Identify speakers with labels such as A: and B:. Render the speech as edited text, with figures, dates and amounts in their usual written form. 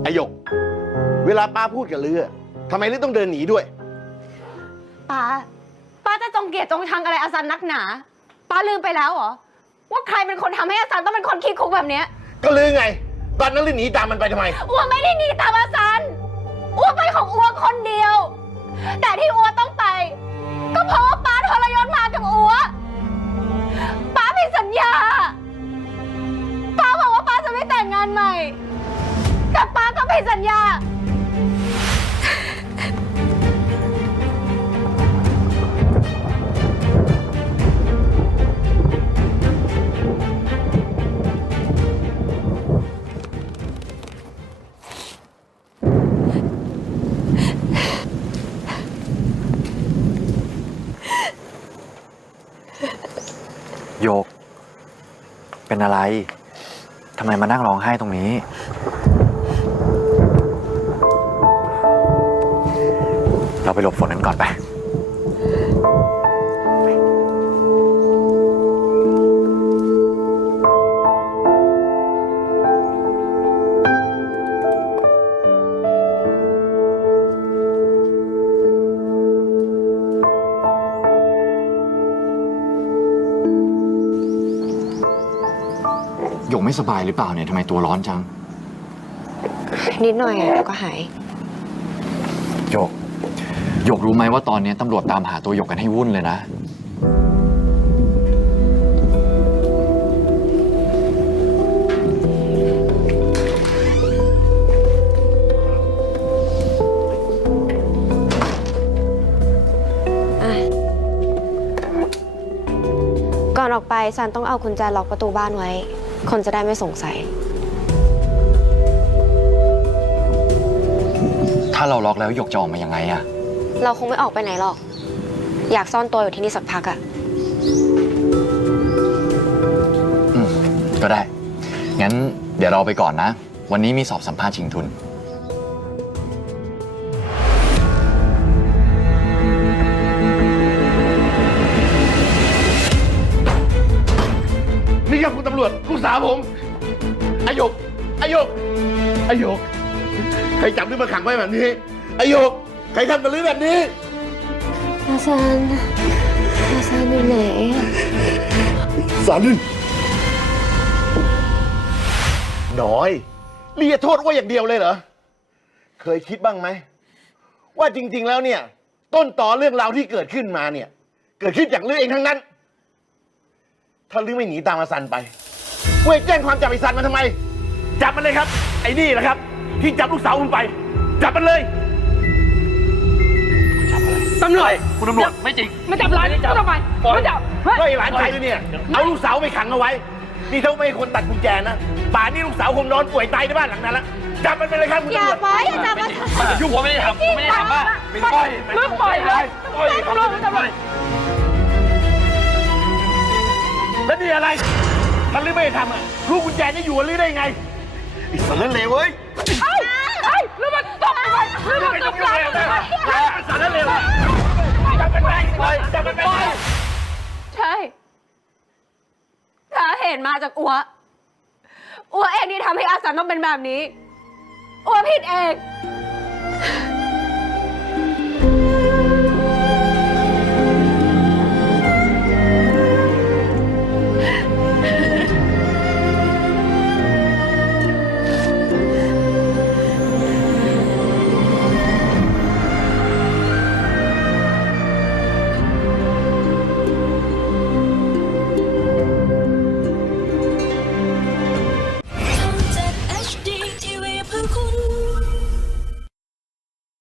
A: ไอหยกเวลาป้าพูดกับลือทำไมลือต้องเดินหนีด้วย
B: ป้าจะจงเกลียดจงชังอะไรอาซันนักหนาป้าลืมไปแล้วเหรอว่าใครเป็นคนทำให้อาซันต้องเป็นคนขี้คุกแบบนี้
A: ก็ลือไงตอนนั้นลือหนีตามมันไปทำไม
B: อัวไม่ได้หนีตามอาซันอัวไปของอัวคนเดียวแต่ที่อัวต้องไปก็เพราะว่าป้าทรยศมากับอัวป้าผิดสัญญาป้าบอกว่าป้าจะไม่แต่งงานใหม่แต่ป้าก็ผิดสัญญา
C: โยกเป็นอะไรทำไมมานั่งร้องไห้ตรงนี้เราไปหลบฝนกันก่อนไปหยกไม่สบายหรือเปล่าเนี่ยทำไมตัวร้อนจัง
B: นิดหน่อยอะก็หาย
C: หยกรู้ไหมว่าตอนนี้ตำรวจตามหาตัวหยกกันให้วุ่นเลยนะ
B: ก่อนออกไปซันต้องเอากุญแจล็อกประตูบ้านไว้คนจะได้ไม่สงสัย
C: ถ้าเราล็อกแล้วหยกจะออกมายังไงอะ
B: เราคงไม่ออกไปไหนหรอกอยากซ่อนตัวอยู่ที่นี่สักพักอะ
C: ก็ได้งั้นเดี๋ยวเราไปก่อนนะวันนี้มีสอบสัมภาษณ์ชิงทุน
A: นี่ครับคุณตำรวจลูกสาวผมไอหยกใครจับลือมาขังไว้แบบนี้ไอหยกใครทำกับลือแบบนี้
B: อาซันอยู่ไหน
A: สันน้อยเรียกโทษว่าอย่างเดียวเลยเหรอเคยคิดบ้างไหมว่าจริงๆแล้วเนี่ยต้นต่อเรื่องราวที่เกิดขึ้นมาเนี่ยเกิดขึ้นจากลือเองทั้งนั้นถ้าลือไม่หนีตามอาซันไปเว้ยแจ้งความจับไอ้ซันมาทำไมจับมันเลยครับไอ้นี่แหละครับที่จับลูกสาวคุณไปจับมันเลย
D: ตำรวจ
C: คุณตำรวจไม่จริง
D: ไม่จับหลานทำไมไม่จับ
A: ไอ้หลานชายเนี่ยเอาลูกสาวไปขังเอาไว้นี่ถ้าไม่คนตัดกุญแจนะป่านนี้ลูกสาวคงนอนป่วยตายในบ้านหลังนั้นละจับมันไปเลยครับคุณตำรวจ
B: อย่าจับมัน
C: ยุ่งผมไม่ได้ทำบ้า
D: ไม่ปล่อยไม่ปล่อยเลยตำรวจ
A: แล้วนี่อะไรมันลืมไม่ทำอ่ะลูกกุญแจนี่อยู่ลืมได้ไงไอ้สารเลวเว้ย
D: แล้วมันตบไปแล้วมันตบหลัง
A: สารเลวจับมันไปจับมันไป
B: ใช่สาเหตุมาจากอัวเองที่ทำให้อาซันต้องเป็นแบบนี้อัวผิดเอง